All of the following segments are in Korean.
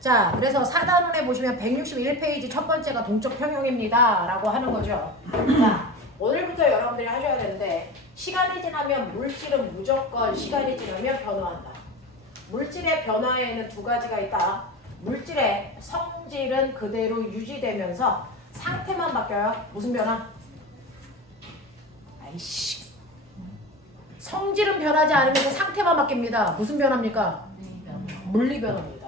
자, 그래서 4단원에 보시면 161페이지 첫 번째가 동적 평형입니다. 라고 하는 거죠. 자, 오늘부터 여러분들이 하셔야 되는데 시간이 지나면 물질은 무조건 시간이 지나면 변화한다. 물질의 변화에는 두 가지가 있다. 물질의 성질은 그대로 유지되면서 상태만 바뀌어요. 무슨 변화? 아이씨. 성질은 변하지 않으면서 상태만 바뀝니다. 무슨 변화입니까? 물리 변화입니다.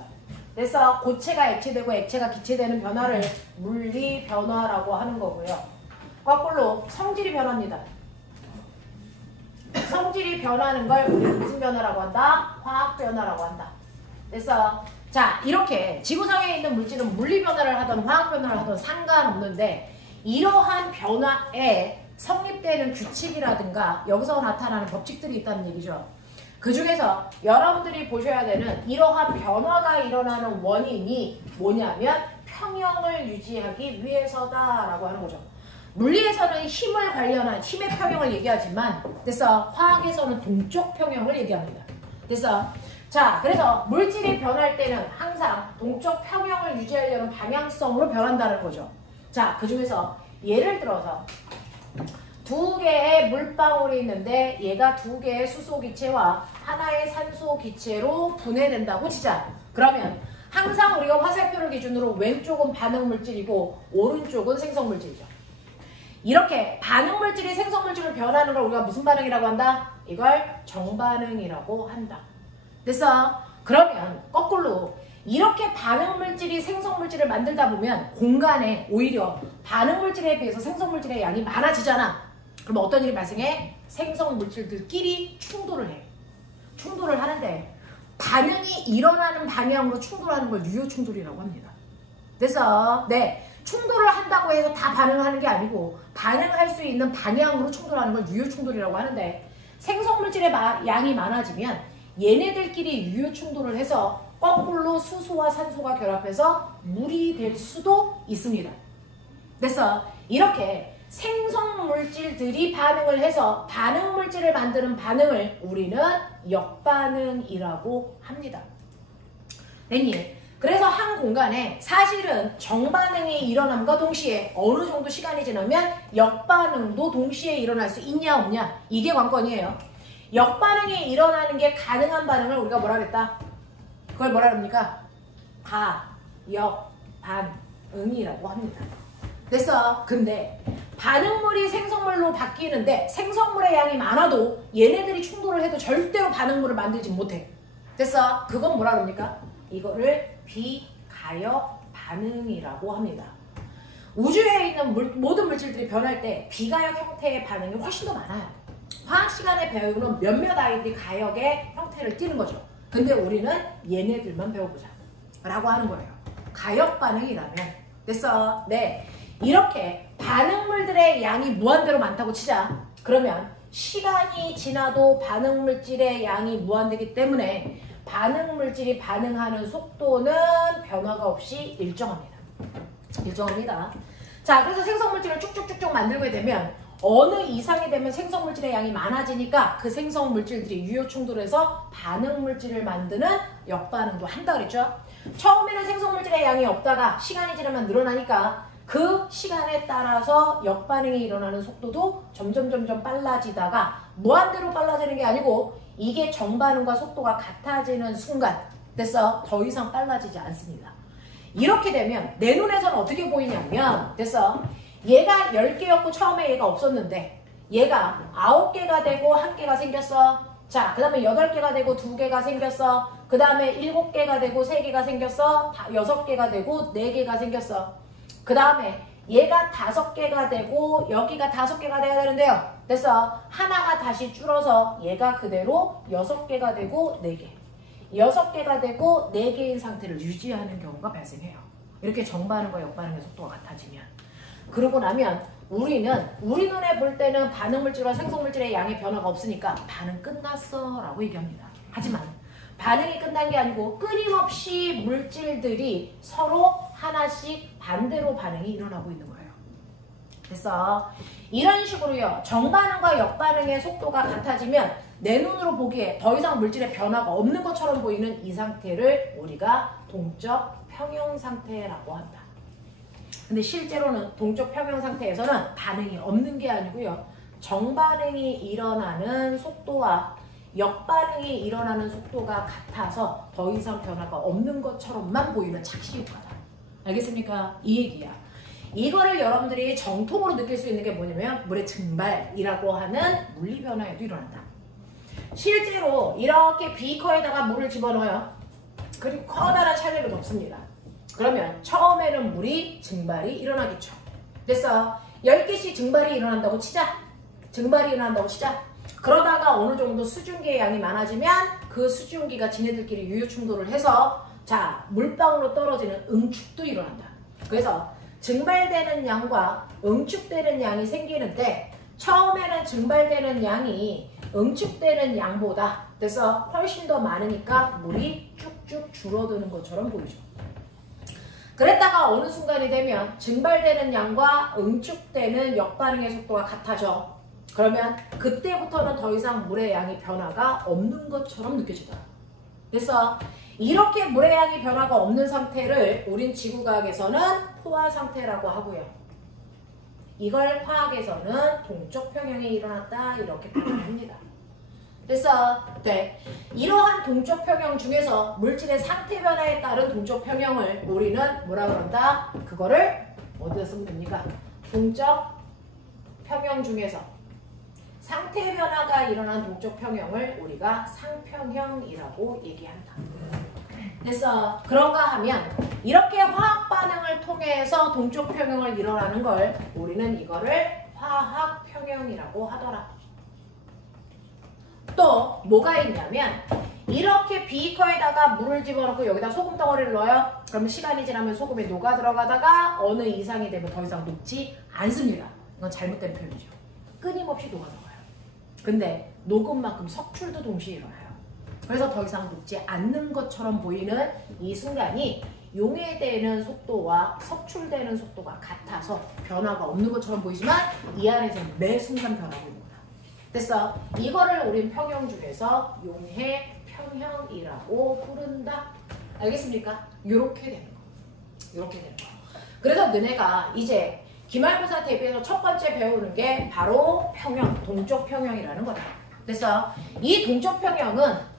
그래서 고체가 액체되고 액체가 기체되는 변화를 물리 변화라고 하는 거고요. 거꾸로 성질이 변합니다. 성질이 변하는 걸 우리는 무슨 변화라고 한다? 화학 변화라고 한다. 그래서 자, 이렇게 지구상에 있는 물질은 물리 변화를 하든 화학 변화를 하든 상관없는데 이러한 변화에 성립되는 규칙이라든가 여기서 나타나는 법칙들이 있다는 얘기죠. 그 중에서 여러분들이 보셔야 되는 이러한 변화가 일어나는 원인이 뭐냐면 평형을 유지하기 위해서다라고 하는 거죠. 물리에서는 힘을 관련한 힘의 평형을 얘기하지만 그래서 화학에서는 동적 평형을 얘기합니다. 그래서 물질이 변할 때는 항상 동적 평형을 유지하려는 방향성으로 변한다는 거죠. 자, 그 중에서 예를 들어서 두 개의 물방울이 있는데 얘가 두 개의 수소기체와 하나의 산소기체로 분해된다고 치자. 그러면 항상 우리가 화살표를 기준으로 왼쪽은 반응물질이고 오른쪽은 생성물질이죠. 이렇게 반응물질이 생성물질로 변하는 걸 우리가 무슨 반응이라고 한다? 이걸 정반응이라고 한다. 그래서 그러면 거꾸로 이렇게 반응물질이 생성물질을 만들다 보면 공간에 오히려 반응물질에 비해서 생성물질의 양이 많아지잖아. 그럼 어떤 일이 발생해? 생성물질들끼리 충돌을 해. 충돌을 하는데 반응이 일어나는 방향으로 충돌하는 걸 유효충돌이라고 합니다. 그래서 충돌을 한다고 해서 다 반응하는 게 아니고 반응할 수 있는 방향으로 충돌하는 걸 유효충돌이라고 하는데 생성물질의 양이 많아지면 얘네들끼리 유효충돌을 해서 거꾸로 수소와 산소가 결합해서 물이 될 수도 있습니다. 그래서 이렇게 생성물질들이 반응을 해서 반응물질을 만드는 반응을 우리는 역반응이라고 합니다. 그래서 한 공간에 사실은 정반응이 일어남과 동시에 어느 정도 시간이 지나면 역반응도 동시에 일어날 수 있냐 없냐 이게 관건이에요. 역반응이 일어나는 게 가능한 반응을 우리가 뭐라 그랬다? 그걸 뭐라 그럽니까? 가역반응이라고 합니다. 그래서 근데 반응물이 생성물로 바뀌는데 생성물의 양이 많아도 얘네들이 충돌을 해도 절대로 반응물을 만들지 못해. 그래서 그건 뭐라 그럽니까? 이거를 비가역 반응이라고 합니다. 우주에 있는 모든 물질들이 변할 때 비가역 형태의 반응이 훨씬 더 많아요. 화학 시간에 배우는 몇몇 아이들이 가역의 형태를 띠는 거죠. 근데 우리는 얘네들만 배워보자 라고 하는 거예요. 가역 반응이라면. 그래서 이렇게 반응물들의 양이 무한대로 많다고 치자. 그러면 시간이 지나도 반응물질의 양이 무한대이기 때문에 반응물질이 반응하는 속도는 변화가 없이 일정합니다. 자, 그래서 생성물질을 쭉쭉쭉쭉 만들게 되면 어느 이상이 되면 생성물질의 양이 많아지니까 그 생성물질들이 유효충돌해서 반응물질을 만드는 역반응도 한다 그랬죠. 처음에는 생성물질의 양이 없다가 시간이 지나면 늘어나니까 그 시간에 따라서 역반응이 일어나는 속도도 점점 빨라지다가 무한대로 빨라지는 게 아니고 이게 정반응과 속도가 같아지는 순간 그래서 더 이상 빨라지지 않습니다. 이렇게 되면 내 눈에서는 어떻게 보이냐면 그래서 얘가 10개였고 처음에 얘가 없었는데 얘가 9개가 되고 1개가 생겼어. 자, 그 다음에 8개가 되고 2개가 생겼어. 그 다음에 7개가 되고 3개가 생겼어. 6개가 되고 4개가 생겼어. 그 다음에 얘가 5개가 되고 여기가 5개가 돼야 되는데요. 그래서 하나가 다시 줄어서 얘가 그대로 6개가 되고 4개. 6개가 되고 4개인 상태를 유지하는 경우가 발생해요. 이렇게 정반응과 역반응의 속도가 같아지면. 그러고 나면 우리는 우리 눈에 볼 때는 반응물질과 생성물질의 양의 변화가 없으니까 반응 끝났어 라고 얘기합니다. 하지만 반응이 끝난 게 아니고 끊임없이 물질들이 서로 하나씩 반대로 반응이 일어나고 있는 거예요. 그래서 이런 식으로요. 정반응과 역반응의 속도가 같아지면 내 눈으로 보기에 더 이상 물질의 변화가 없는 것처럼 보이는 이 상태를 우리가 동적 평형 상태라고 한다. 근데 실제로는 동적 평형 상태에서는 반응이 없는 게 아니고요. 정반응이 일어나는 속도와 역반응이 일어나는 속도가 같아서 더 이상 변화가 없는 것처럼만 보이는 착시 효과다. 알겠습니까? 이 얘기야. 이거를 여러분들이 정통으로 느낄 수 있는 게 뭐냐면 물의 증발이라고 하는 물리 변화에도 일어난다. 실제로 이렇게 비커에다가 물을 집어넣어요. 그리고 커다란 찰리를 넣습니다. 그러면 처음에는 물이 증발이 일어나겠죠. 됐어. 10개씩 증발이 일어난다고 치자. 증발이 일어난다고 치자. 그러다가 어느 정도 수증기의 양이 많아지면 그 수증기가 지네들끼리 유효 충돌을 해서 자 물방울로 떨어지는 응축도 일어난다. 그래서 증발되는 양과 응축되는 양이 생기는데 처음에는 증발되는 양이 응축되는 양보다 그래서 훨씬 더 많으니까 물이 쭉쭉 줄어드는 것처럼 보이죠. 그랬다가 어느 순간이 되면 증발되는 양과 응축되는 역반응의 속도가 같아져. 그러면 그때부터는 더 이상 물의 양이 변화가 없는 것처럼 느껴지더라. 그래서 이렇게 물의 양이 변화가 없는 상태를 우린 지구과학에서는 포화 상태라고 하고요. 이걸 화학에서는 동적 평형이 일어났다 이렇게 표현합니다. 그래서 네, 이러한 동적 평형 중에서 물질의 상태 변화에 따른 동적 평형을 우리는 뭐라 그런다? 그거를 어디다 쓰면 됩니까? 동적 평형 중에서 상태 변화가 일어난 동적 평형을 우리가 상평형이라고 얘기한다. 그래서 그런가 하면 이렇게 화학 반응을 통해서 동적 평형을 일어나는 걸 우리는 이거를 화학 평형이라고 하더라. 또 뭐가 있냐면 이렇게 비커에다가 물을 집어넣고 여기다 소금 덩어리를 넣어요. 그러면 시간이 지나면 소금이 녹아 들어가다가 어느 이상이 되면 더 이상 녹지 않습니다. 이건 잘못된 표현이죠. 끊임없이 녹아 들어가요. 근데 녹음만큼 석출도 동시에 일어나요. 그래서 더 이상 녹지 않는 것처럼 보이는 이 순간이 용해되는 속도와 석출되는 속도가 같아서 변화가 없는 것처럼 보이지만 이 안에서 매 순간 변하고 있는 거다. 됐어? 이거를 우린 평형 중에서 용해 평형이라고 부른다. 알겠습니까? 요렇게 되는 거. 요렇게 되는 거. 그래서 너네가 이제 기말고사 대비해서 첫 번째 배우는 게 바로 평형, 동적 평형이라는 거다. 그래서 이 동적 평형은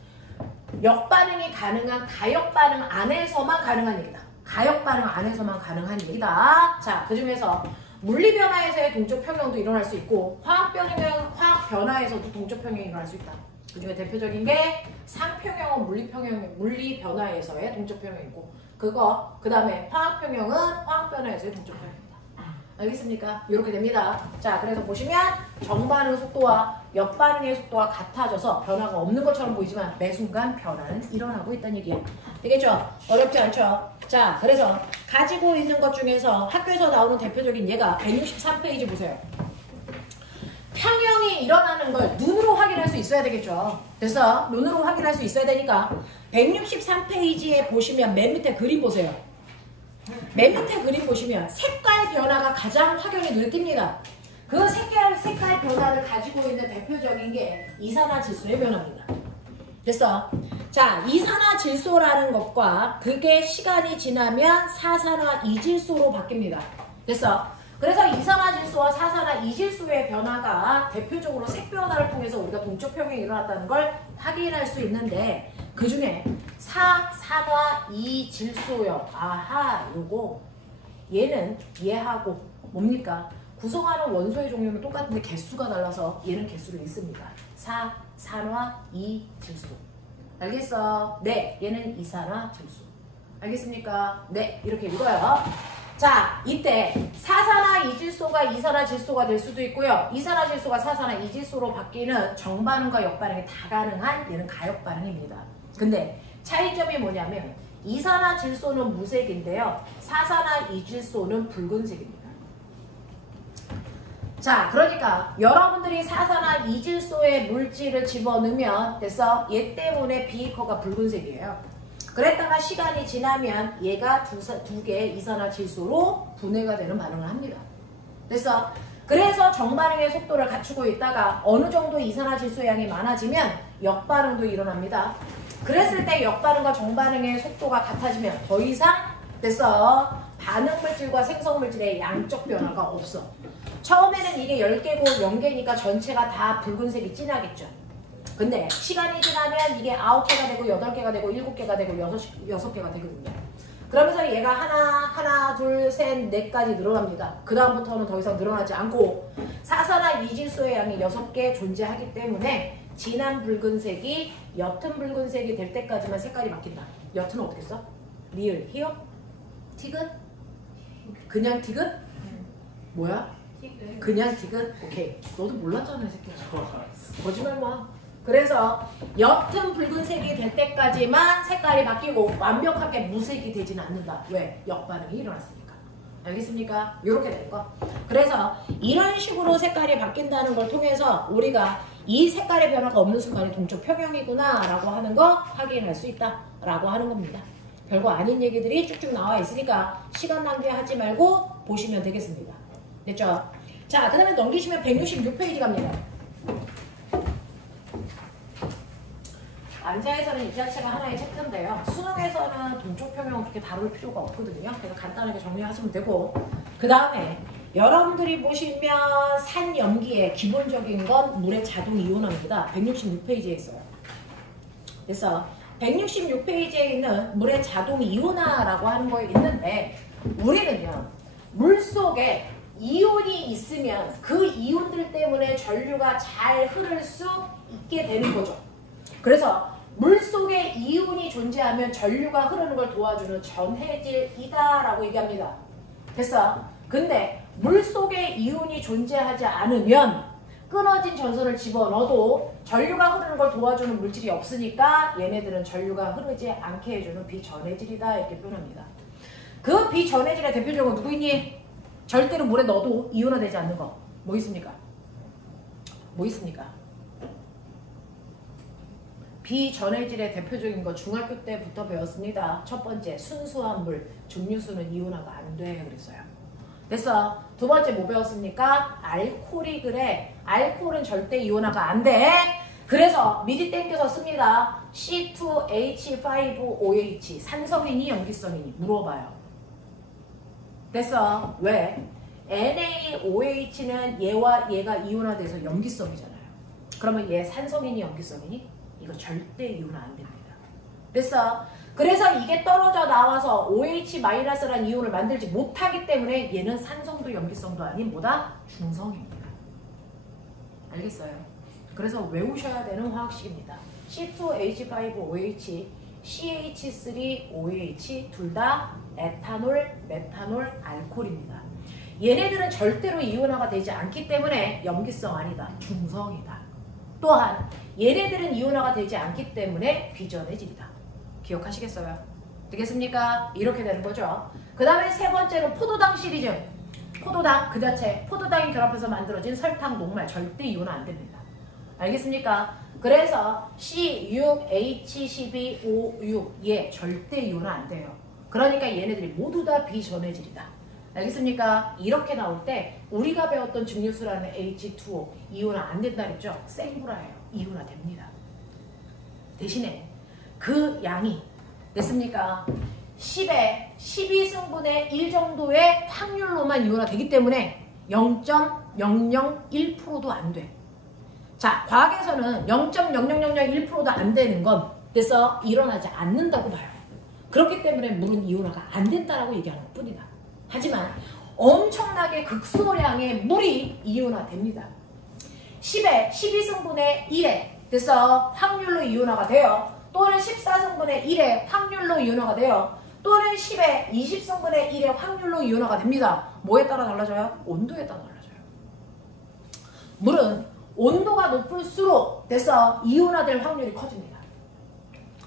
역반응이 가능한 가역반응 안에서만 가능한 얘기다. 가역반응 안에서만 가능한 얘기다. 자, 그 중에서 물리변화에서의 동적 평형도 일어날 수 있고 화학 변화에서도 동적 평형이 일어날 수 있다. 그 중에 대표적인 게 상평형은 물리변화에서의 동적 평형이 있고 그거 그 다음에 화학평형은 화학변화에서의 동적 평형이다. 알겠습니까? 이렇게 됩니다. 자, 그래서 보시면 정반응 속도와 역반응의 속도가 같아져서 변화가 없는 것처럼 보이지만 매 순간 변화는 일어나고 있다는 얘기예요. 되겠죠? 어렵지 않죠? 자, 그래서 가지고 있는 것 중에서 학교에서 나오는 대표적인 예가 163페이지 보세요. 평형이 일어나는 걸 눈으로 확인할 수 있어야 되겠죠. 그래서 눈으로 확인할 수 있어야 되니까 163페이지에 보시면 맨 밑에 그림 보세요. 맨 밑에 그림 보시면 색깔 변화가 가장 확연히 눈에 띕니다. 그 색깔 변화를 가지고 있는 대표적인 게 이산화질소의 변화입니다. 됐어? 자, 이산화질소라는 것과 그게 시간이 지나면 사산화이질소로 바뀝니다. 됐어? 그래서 이산화질소와 사산화이질소의 변화가 대표적으로 색 변화를 통해서 우리가 동적 평형이 일어났다는 걸 확인할 수 있는데 그 중에 사산화이질소요. 아하, 요거 얘는 얘하고 뭡니까? 구성하는 원소의 종류는 똑같은데 개수가 달라서 얘는 개수를 읽습니다. 사산화이질소. 알겠어? 네, 얘는 이산화질소. 알겠습니까? 네, 이렇게 읽어요. 자, 이때 사산화이질소가 이산화질소가 될 수도 있고요. 이산화질소가 사산화이질소로 바뀌는 정반응과 역반응이 다 가능한 얘는 가역반응입니다. 근데 차이점이 뭐냐면 이산화질소는 무색인데요. 사산화이질소는 붉은색입니다. 자, 그러니까 여러분들이 사산화이질소의 물질을 집어넣으면 됐어? 얘 때문에 비커가 붉은색이에요. 그랬다가 시간이 지나면 얘가 두 개의 이산화질소로 분해가 되는 반응을 합니다. 됐어? 그래서 정반응의 속도를 갖추고 있다가 어느 정도 이산화질소 양이 많아지면 역반응도 일어납니다. 그랬을 때 역반응과 정반응의 속도가 같아지면 더 이상 됐어. 반응물질과 생성물질의 양적 변화가 없어. 처음에는 이게 10개고 0개니까 전체가 다 붉은색이 진하겠죠. 근데 시간이 지나면 이게 9개가 되고 8개가 되고 7개가 되고 6개가 되거든요. 그러면서 얘가 하나, 둘, 셋, 넷까지 늘어납니다. 그 다음부터는 더 이상 늘어나지 않고 사선한 이질소의 양이 6개 존재하기 때문에 진한 붉은색이 옅은 붉은색이 될 때까지만 색깔이 바뀐다. 옅은 어떻게 써? 리을, 히읗? 티귿? 그냥 티귿? 뭐야? 그냥 티귿? 오케이. 너도 몰랐잖아, 이 새끼야. 거짓말 마. 그래서 옅은 붉은색이 될 때까지만 색깔이 바뀌고 완벽하게 무색이 되지는 않는다. 왜? 역반응이 일어났으니까. 알겠습니까? 이렇게 되는 거. 그래서 이런 식으로 색깔이 바뀐다는 걸 통해서 우리가 이 색깔의 변화가 없는 순간이 동적 평형이구나 라고 하는 거 확인할 수 있다 라고 하는 겁니다. 별거 아닌 얘기들이 쭉쭉 나와 있으니까 시간 낭비하지 말고 보시면 되겠습니다. 됐죠? 자, 그 다음에 넘기시면 166페이지 갑니다. 안자에서는 이 자체가 하나의 챕터인데요. 수능에서는 동적 평형은 그렇게 다룰 필요가 없거든요. 그래서 간단하게 정리하시면 되고, 그 다음에 여러분들이 보시면 산염기의 기본적인 건 물의 자동 이온화입니다. 166페이지에 있어요. 그래서 166페이지에 있는 물의 자동 이온화라고 하는 거에 있는데, 우리는요 물속에 이온이 있으면 그 이온들 때문에 전류가 잘 흐를 수 있게 되는 거죠. 그래서 물속에 이온이 존재하면 전류가 흐르는 걸 도와주는 전해질이다 라고 얘기합니다. 됐어? 근데 물속에 이온이 존재하지 않으면 끊어진 전선을 집어넣어도 전류가 흐르는 걸 도와주는 물질이 없으니까 얘네들은 전류가 흐르지 않게 해주는 비전해질이다 이렇게 표현합니다. 그 비전해질의 대표적으로 누구 있니? 절대로 물에 넣어도 이온화되지 않는 거. 뭐 있습니까? 뭐 있습니까? 비전해질의 대표적인 거 중학교 때부터 배웠습니다. 첫 번째, 순수한 물, 증류수는 이온화가 안 돼 그랬어요. 됐어. 두 번째 뭐 배웠습니까? 알코올이 그래. 알코올은 절대 이온화가 안 돼. 그래서 미리 땡겨서 씁니다. C2H5OH 산성이니 염기성이니 물어봐요. 됐어. 왜? NaOH는 얘와 얘가 이온화돼서 염기성이잖아요. 그러면 얘 산성이니 염기성이니? 이거 절대 이온화 안 됩니다. 됐어? 그래서 이게 떨어져 나와서 OH-란 이온을 만들지 못하기 때문에 얘는 산성도 염기성도 아닌 뭐다? 중성입니다. 알겠어요? 그래서 외우셔야 되는 화학식입니다. C2H5OH, CH3OH 둘 다 에탄올, 메탄올, 알코올입니다. 얘네들은 절대로 이온화가 되지 않기 때문에 염기성 아니다. 중성이다. 또한 얘네들은 이온화가 되지 않기 때문에 비전해질이다. 기억하시겠어요? 되겠습니까? 이렇게 되는 거죠. 그 다음에 세 번째로 포도당 시리즈. 포도당 그 자체, 포도당이 결합해서 만들어진 설탕, 녹말 절대 이온화 안 됩니다. 알겠습니까? 그래서 C6H12O6 얘 절대 이온화 안 돼요. 그러니까 얘네들이 모두 다 비전해질이다. 알겠습니까? 이렇게 나올 때 우리가 배웠던 증류수라는 H2O 이온화 안 된다 그랬죠? 생구라예요. 이온화 됩니다. 대신에 그 양이 됐습니까? 10에 12승분의 1 정도의 확률로만 이온화 되기 때문에 0.001%도 안 돼. 자, 과학에서는 0.0001%도 안 되는 건 그래서 일어나지 않는다고 봐요. 그렇기 때문에 물은 이온화가 안 된다라고 얘기하는 것 뿐이다. 하지만 엄청나게 극소량의 물이 이온화됩니다. 10에 12승분의 1에 그래서 확률로 이온화가 돼요. 또는 14승분의 1에 확률로 이온화가 돼요. 또는 10에 20승분의 1에 확률로 이온화가 됩니다. 뭐에 따라 달라져요? 온도에 따라 달라져요. 물은 온도가 높을수록 돼서 이온화될 확률이 커집니다.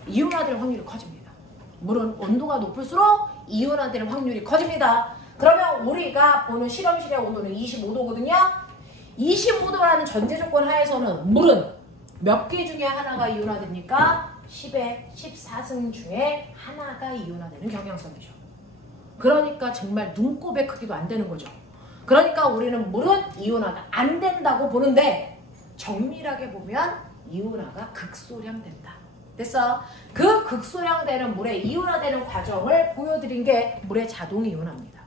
이온화될 확률이 커집니다. 물은 온도가 높을수록 이온화될 확률이 커집니다. 그러면 우리가 보는 실험실의 온도는 25도거든요. 25도라는 전제 조건 하에서는 물은 몇 개 중에 하나가 이온화됩니까? 10의 14승 중에 하나가 이온화되는 경향성이죠. 그러니까 정말 눈곱의 크기도 안 되는 거죠. 그러니까 우리는 물은 이온화가 안 된다고 보는데 정밀하게 보면 이온화가 극소량된다. 됐어? 그 극소량되는 물에 이온화되는 과정을 보여드린 게 물의 자동 이온화입니다.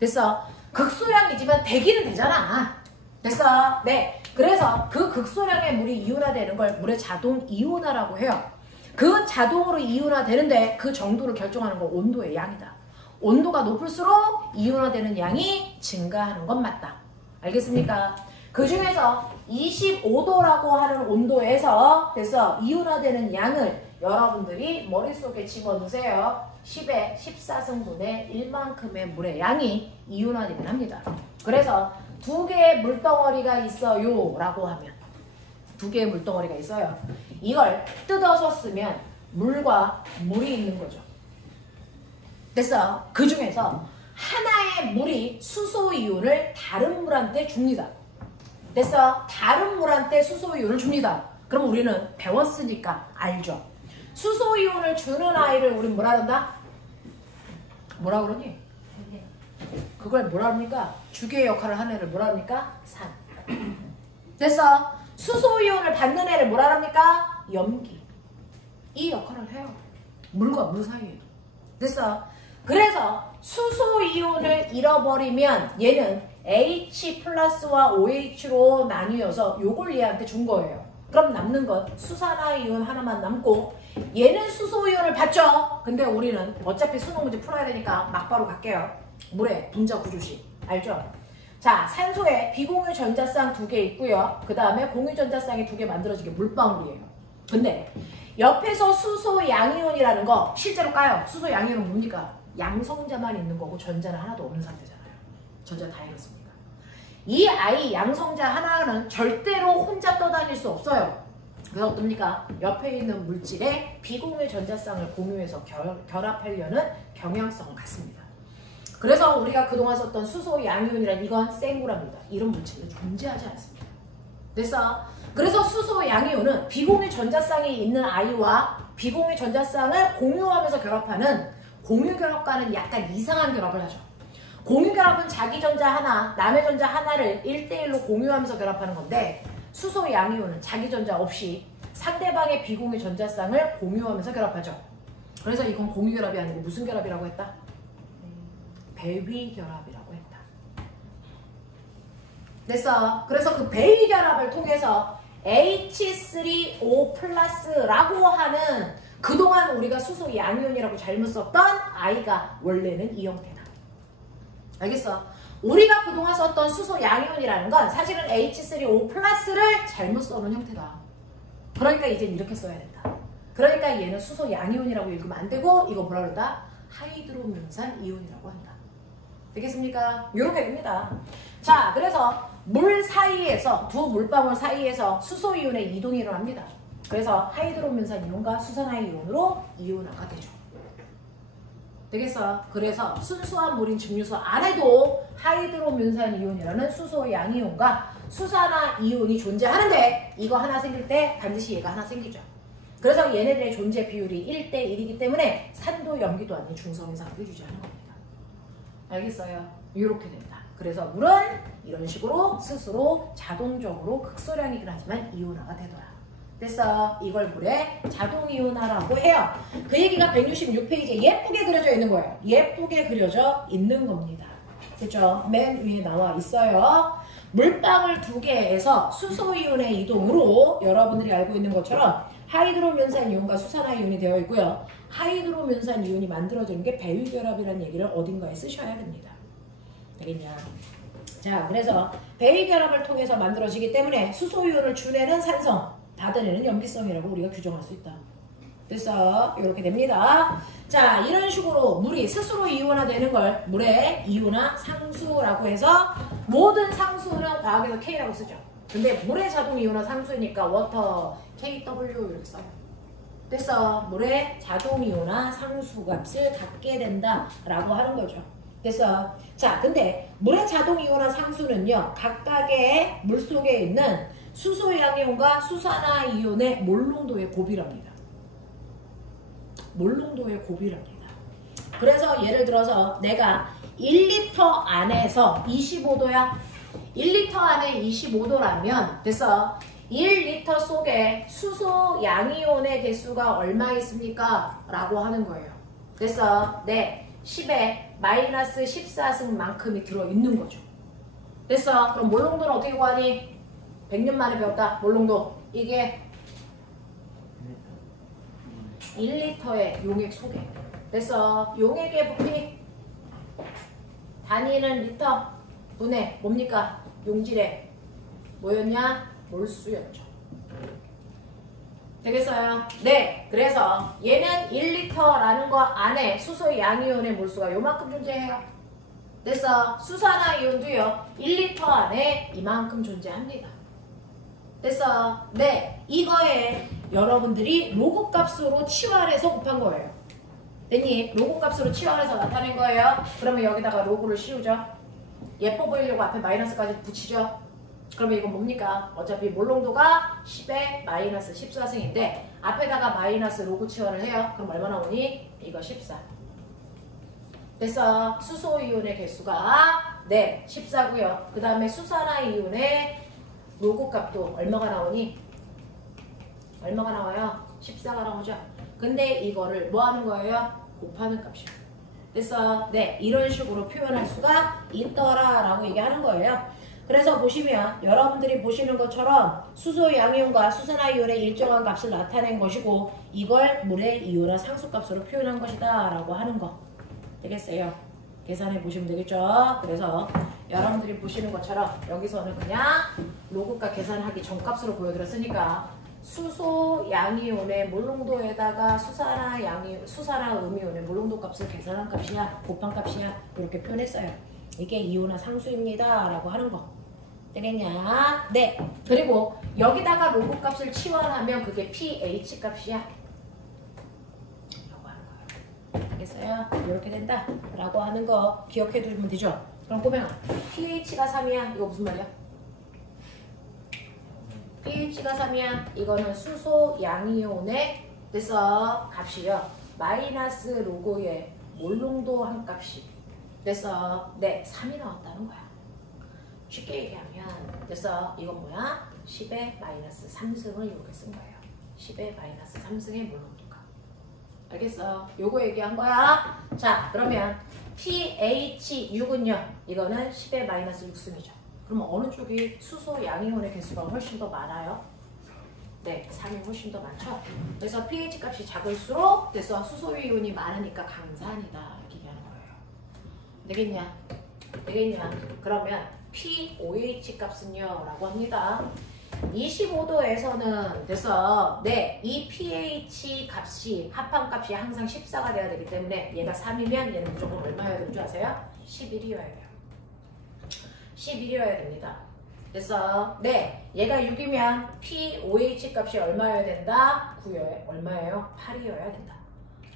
됐어? 극소량이지만 되기는 되잖아. 됐어? 네. 그래서 그 극소량의 물이 이온화되는 걸 물의 자동 이온화라고 해요. 그 자동으로 이온화되는데 그 정도를 결정하는 건 온도의 양이다. 온도가 높을수록 이온화되는 양이 증가하는 건 맞다. 알겠습니까? 그 중에서 25도라고 하는 온도에서 그래서 이온화되는 양을 여러분들이 머릿속에 집어넣으세요. 10의 14승분의 1만큼의 물의 양이 이온화되긴 합니다. 그래서 두 개의 물덩어리가 있어요 라고 하면 두 개의 물덩어리가 있어요. 이걸 뜯어서 쓰면 물과 물이 있는 거죠. 됐어? 그 중에서 하나의 물이 수소이온을 다른 물한테 줍니다. 됐어? 다른 물한테 수소이온을 줍니다. 그럼 우리는 배웠으니까 알죠? 수소이온을 주는 아이를 우린 뭐라 그런다? 뭐라 그러니? 그걸 뭐라 합니까? 주기의 역할을 하는 애를 뭐라 합니까? 산. 됐어? 수소이온을 받는 애를 뭐라 합니까? 염기. 이 역할을 해요. 물과 물 사이에. 됐어? 그래서 수소이온을 잃어버리면 얘는 H 플러스와 OH로 나뉘어서 요걸 얘한테 준 거예요. 그럼 남는 건 수산화이온 하나만 남고 얘는 수소이온을 받죠. 근데 우리는 어차피 수능 문제 풀어야 되니까 막바로 갈게요. 물의 분자 구조식 알죠? 자, 산소에 비공유 전자쌍 2개 있고요. 그 다음에 공유 전자쌍이 2개 만들어지게 물방울이에요. 근데 옆에서 수소 양이온이라는 거 실제로 까요. 수소 양이온은 뭡니까? 양성자만 있는 거고 전자는 하나도 없는 상태잖아요. 전자 다 잃었습니다. 이 아이 양성자 하나는 절대로 혼자 떠다닐 수 없어요. 그래서 어떻습니까? 옆에 있는 물질에 비공유 전자쌍을 공유해서 결합하려는 경향성을 갖습니다. 그래서 우리가 그동안 썼던 수소 양이온이란 이건 생구랍니다. 이런 물질은 존재하지 않습니다. 됐어? 그래서 수소 양이온은 비공유 전자쌍이 있는 아이와 비공유 전자쌍을 공유하면서 결합하는 공유 결합과는 약간 이상한 결합을 하죠. 공유 결합은 자기 전자 하나, 남의 전자 하나를 1대1로 공유하면서 결합하는 건데 수소 양이온은 자기 전자 없이 상대방의 비공유 전자쌍을 공유하면서 결합하죠. 그래서 이건 공유 결합이 아니고 무슨 결합이라고 했다? 배위 결합이라고 했다. 됐어? 그래서 그 배위 결합을 통해서 H3O 플러스라고 하는 그동안 우리가 수소 양이온이라고 잘못 썼던 아이가 원래는 이 형태다. 알겠어? 우리가 그동안 썼던 수소 양이온이라는 건 사실은 H3O 플러스를 잘못 써놓은 형태다. 그러니까 이젠 이렇게 써야 된다. 그러니까 얘는 수소 양이온이라고 읽으면 안 되고 이거 뭐라 그런다? 하이드로면산 이온이라고 한다. 되겠습니까? 이렇게 됩니다. 자, 그래서 물 사이에서 두 물방울 사이에서 수소이온의 이동이 일어납니다. 그래서 하이드로면산 이온과 수산화이온으로 이온화가 되죠. 되겠어? 그래서 순수한 물인 증류소 안에도 하이드로면산 이온이라는 수소 양이온과 수산화 이온이 존재하는데 이거 하나 생길 때 반드시 얘가 하나 생기죠. 그래서 얘네들의 존재 비율이 1대1이기 때문에 산도 염기도 아닌 중성이상을 유지하는 겁니다. 알겠어요? 이렇게 됩니다. 그래서 물은 이런 식으로 스스로 자동적으로 극소량이긴 하지만 이온화가 되더라. 됐어? 이걸 물의 자동 이온화라고 해요. 그 얘기가 166페이지에 예쁘게 그려져 있는 거예요. 예쁘게 그려져 있는 겁니다. 그죠? 맨 위에 나와 있어요. 물방울 2개에서 수소이온의 이동으로 여러분들이 알고 있는 것처럼 하이드로면산 이온과 수산화이온이 되어 있고요. 하이드로면산 이온이 만들어지는 게 배위결합이라는 얘기를 어딘가에 쓰셔야 됩니다. 되겠냐? 자, 그래서 배위결합을 통해서 만들어지기 때문에 수소이온을 주내는 산성, 받아내는 염기성이라고 우리가 규정할 수 있다. 됐어? 이렇게 됩니다. 자, 이런 식으로 물이 스스로 이온화되는 걸 물의 이온화 상수라고 해서 모든 상수는 과학에서 K라고 쓰죠. 근데 물의 자동 이온화 상수니까 워터 KW 이렇게 써요. 됐어? 물의 자동 이온화 상수 값을 갖게 된다라고 하는 거죠. 됐어? 자, 근데 물의 자동 이온화 상수는요, 각각의 물 속에 있는 수소 양이온과 수산화 이온의 몰농도의 곱이랍니다. 몰농도의 곱이랍니다. 그래서 예를 들어서 내가 1리터 안에서 25도야. 1리터 안에 25도라면 됐어? 1리터 속에 수소 양이온의 개수가 얼마 있습니까? 라고 하는 거예요. 그래서 네, 10에 마이너스 14승만큼이 들어있는 거죠. 됐어. 그럼 몰롱도는 어떻게 구하니? 100년 만에 배웠다. 몰롱도. 이게 1리터의 용액 속에. 됐어. 용액의 부피 단위는 리터 분의 뭡니까? 용질의 뭐였냐? 몰수였죠. 되겠어요? 네. 그래서 얘는 1리터라는 거 안에 수소 양이온의 몰수가 요만큼 존재해요. 됐어. 수산화이온도요. 1리터 안에 이만큼 존재합니다. 됐어. 네. 이거에 여러분들이 로그 값으로 치환해서 곱한 거예요. 됐니? 로그 값으로 치환해서 나타낸 거예요. 그러면 여기다가 로그를 씌우죠. 예뻐 보이려고 앞에 마이너스까지 붙이죠. 그러면 이건 뭡니까? 어차피 몰롱도가 10에 마이너스 14승인데 앞에다가 마이너스 로그 치환을 해요. 그럼 얼마 나오니? 이거 14. 됐어. 수소이온의 개수가 네, 14고요. 그 다음에 수산화이온의 로그 값도 얼마가 나오니? 얼마가 나와요? 14가 나오죠. 근데 이거를 뭐 하는 거예요? 곱하는 값이요. 됐어. 네, 이런 식으로 표현할 수가 있더라라고 얘기하는 거예요. 그래서 보시면 여러분들이 보시는 것처럼 수소 양이온과 수산화이온의 일정한 값을 나타낸 것이고 이걸 물의 이온화 상수값으로 표현한 것이다 라고 하는 거. 되겠어요? 계산해 보시면 되겠죠? 그래서 여러분들이 보시는 것처럼 여기서는 그냥 로그값 계산하기 전값으로 보여드렸으니까 수소 양이온의 몰롱도에다가 수산화 음이온의 몰롱도 값을 계산한 값이야, 곱한 값이야 이렇게 표현했어요. 이게 이온화 상수입니다 라고 하는 거. 되겠냐? 네. 그리고 여기다가 로그 값을 치환하면 그게 pH 값이야 라고 하는 거예요. 알겠어요? 이렇게 된다 라고 하는 거 기억해 두면 되죠? 그럼 꼬맹아, pH가 3이야. 이거 무슨 말이야? pH가 3이야. 이거는 수소 양이온의 됐어 값이요. 마이너스 로그의 몰롱도 한 값이 됐어. 네, 3이 나왔다는 거야. 쉽게 얘기하면 됐어. 이건 뭐야? 10의 마이너스 3승을 이렇게 쓴 거예요. 10의 마이너스 3승의 몰롱도값. 알겠어? 요거 얘기한 거야. 자, 그러면 pH6은요. 이거는 10의 마이너스 6승이죠. 그러면 어느 쪽이 수소 양이온의 개수가 훨씬 더 많아요? 네, 3이 훨씬 더 많죠? 그래서 pH 값이 작을수록 그래서 수소이온이 많으니까 강산이다 이렇게 얘기하는 거예요. 되겠냐? 되겠냐? 그러면 pOH 값은요 라고 합니다. 25도에서는 됐어. 네, 이 pH 값이 합한 값이 항상 14가 돼야 되기 때문에 얘가 3이면 얘는 무조건 얼마여야 되는 줄 아세요? 11이어야 돼요. 11이어야 됩니다. 됐어. 네, 얘가 6이면 pOH 값이 얼마여야 된다? 9여야. 얼마예요? 8이어야 된다.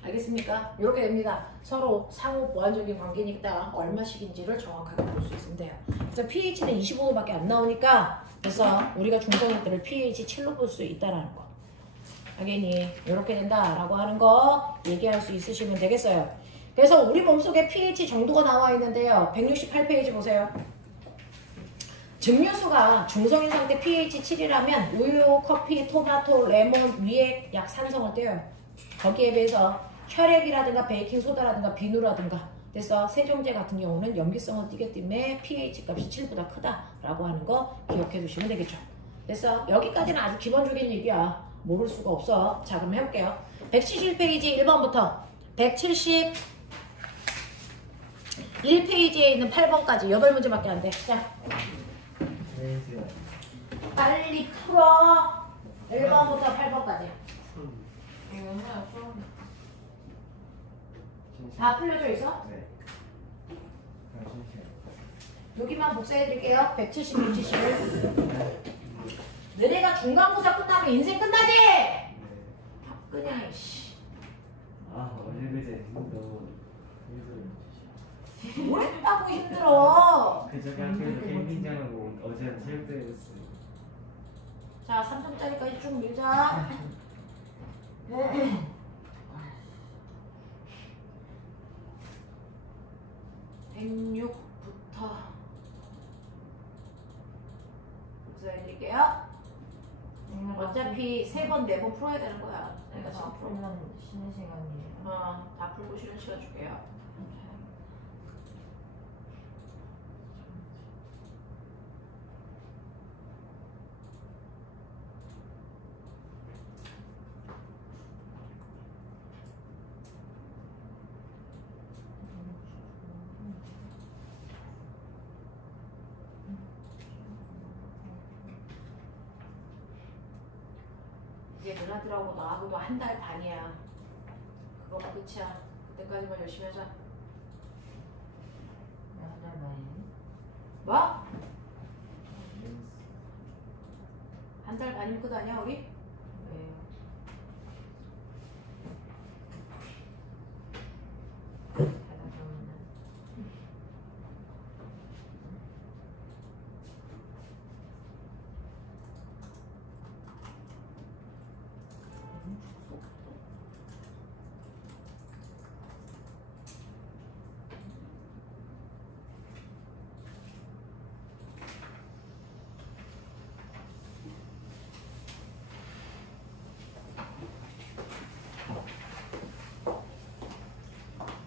알겠습니까? 이렇게 됩니다. 서로 상호 보완적인 관계니까 얼마씩인지를 정확하게 볼 수 있으면 돼요. 그래서 pH는 25도밖에 안 나오니까 그래서 우리가 중성액들을 pH 7로 볼 수 있다라는 거. 알겠니? 이렇게 된다라고 하는 거 얘기할 수 있으시면 되겠어요. 그래서 우리 몸속에 pH 정도가 나와 있는데요. 168페이지 보세요. 증류수가 중성인 상태 pH 7이라면 우유, 커피, 토마토, 레몬 위에 약 3성을 떼요. 거기에 비해서 혈액이라든가 베이킹소다라든가 비누라든가 그래서 세정제 같은 경우는 염기성을 띠기 때문에 pH 값이 7보다 크다라고 하는 거 기억해 두시면 되겠죠. 그래서 여기까지는 아주 기본적인 얘기야. 모를 수가 없어. 자, 그럼 해볼게요. 171페이지 1번부터 171페이지에 있는 8번까지 8문제밖에 안 돼. 자, 빨리 풀어. 1번부터 8번까지. 다 풀려져 있어? 네. 여기만 복사해드릴게요. 170, 171. 너네가 중간고사 끝나면 인생 끝나지? 그냥 이씨. 아, 어제 그제 너무 힘들어요. 뭘 했다고 힘들어? 그저께 학교에서 캠핑장하고 어제는 체육대회였어요. 자, 3점짜리까지 쭉 밀자. 106부터 복사해드릴게요. 어차피 3번, 4번 풀어야 되는 거야. 내가 지금 풀어. 앞으로는 쉬는 시간이에요. 다 풀고 쉬는 시간 줄게요. 이제 누나들하고 나하고도 1달 반이야. 그거가 끝이야. 그때까지만 열심히 하자. 한달 만에. 뭐? 1달 반이면 끝 아니야 우리? 왜요? 하다 보면은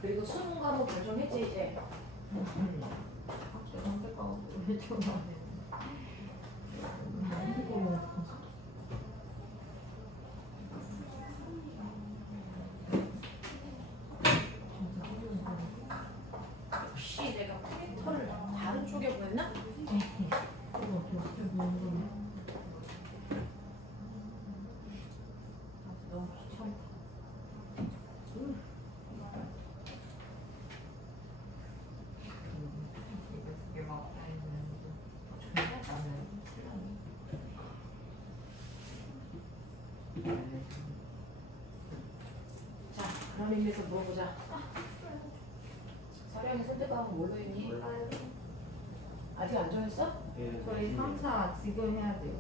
그리고 수능 과목 결정했지 이제. 학교 선택하고 해줘야 돼. 혹시 내가 프린터를 다른 쪽에 보냈나? 너무 귀찮다. 이게 막 나는 자, 그런 의미에서 물어보자. 서령이 선택하고 뭘로 했니? 몰라요. 아직 안 정했어? 저희 3차 지금 해야 돼요.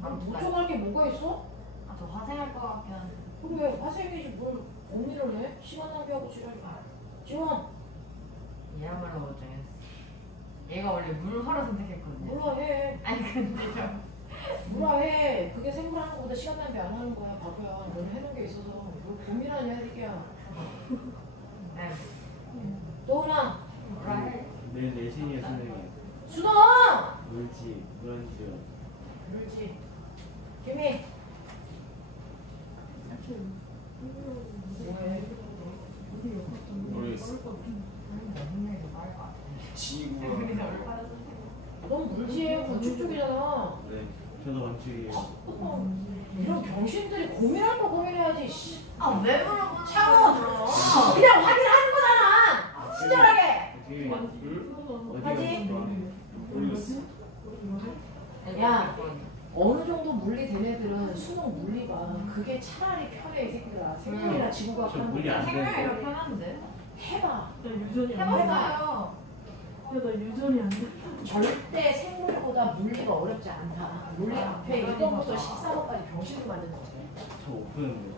못 정할 게 뭐가 있어? 아, 저 화생할 것 같긴 한데. 그래, 화생이지 뭘 고민을 해? 시간 낭비하고 지랄이. 지원, 얘야말로 정했어. 얘가 원래 물화로 선택했거든요. 뭐라 해. 아니 근데요. 뭐라 해. 그게 생물하는 것보다 시간 낭비 안 하는 거야, 바보야. 넌 해놓은 게 있어서. 뭘 고민하냐, 이게야. 네. 또 하나. 뭐라 해? 내일 내신이야 선생님. 준호! 물지, 물안지요. 물지. 김희. 뭐해? 모르겠어. 지구. 넌 물지에 건축 쪽이잖아. 네, 저도 건축이에요. 이런 병신들이 고민할 거 고민해야지. 씨. 아, 왜 물어보는 차가워. 그냥 확인하는 거잖아. 친절하게. 하지? 모르겠어. 야. 어느 정도 물리 된 애들은 수능 물리 봐. 그게 차라리 편해 이 새끼들아. 생명이나 지구과학 저 하는 물리 안 거. 생명이가 편한데? 해봐. 나 유전이 안 돼. 해봤어요. 야, 나 유전이 안 돼. 절대 생물보다 물리가 어렵지 않다. 물리 앞에 1번부터 13번까지 병신을 만드는 거지. 저 못 푸는데요. 야,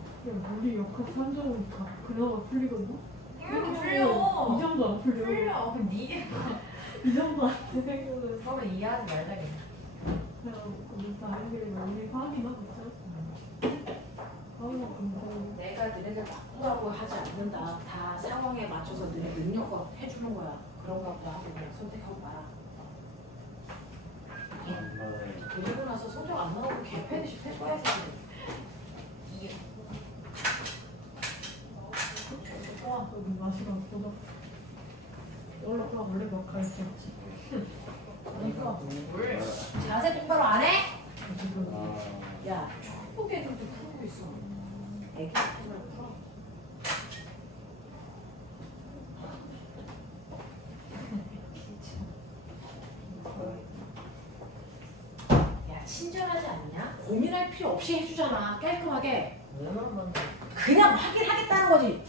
물리 역학 산정이니까 그나마 풀리거든? 이렇게 풀려. 이 정도 안 풀려. 풀려. 그럼 니게 이 정도 안 돼. 서로 이해하지 말자. 그래갖고 일단 해결이면 우리 화학이나 그쵸? 화학은 내가 너네들 바꾸라고 하지 않는다. 다 상황에 맞춰서 너네 능력껏 해주는 거야. 그런가 보다 하고 그냥 선택하고 말아. 안 받아요. 그리고 나서 성적 안 나오고 개패듯이 패거야 사실. 이게 와, 여기 맛이랑 보다. 연락가 원래 막 가르쳤지. 그러니까 자세 똑바로 안 해? 아, 야, 초보 애들도 풀고 있어. 애기 하지 말고 풀어. 야, 친절하지 않냐? 고민할 필요 없이 해주잖아. 깔끔하게. 왜 물어보는 그냥 확인하겠다는 거지.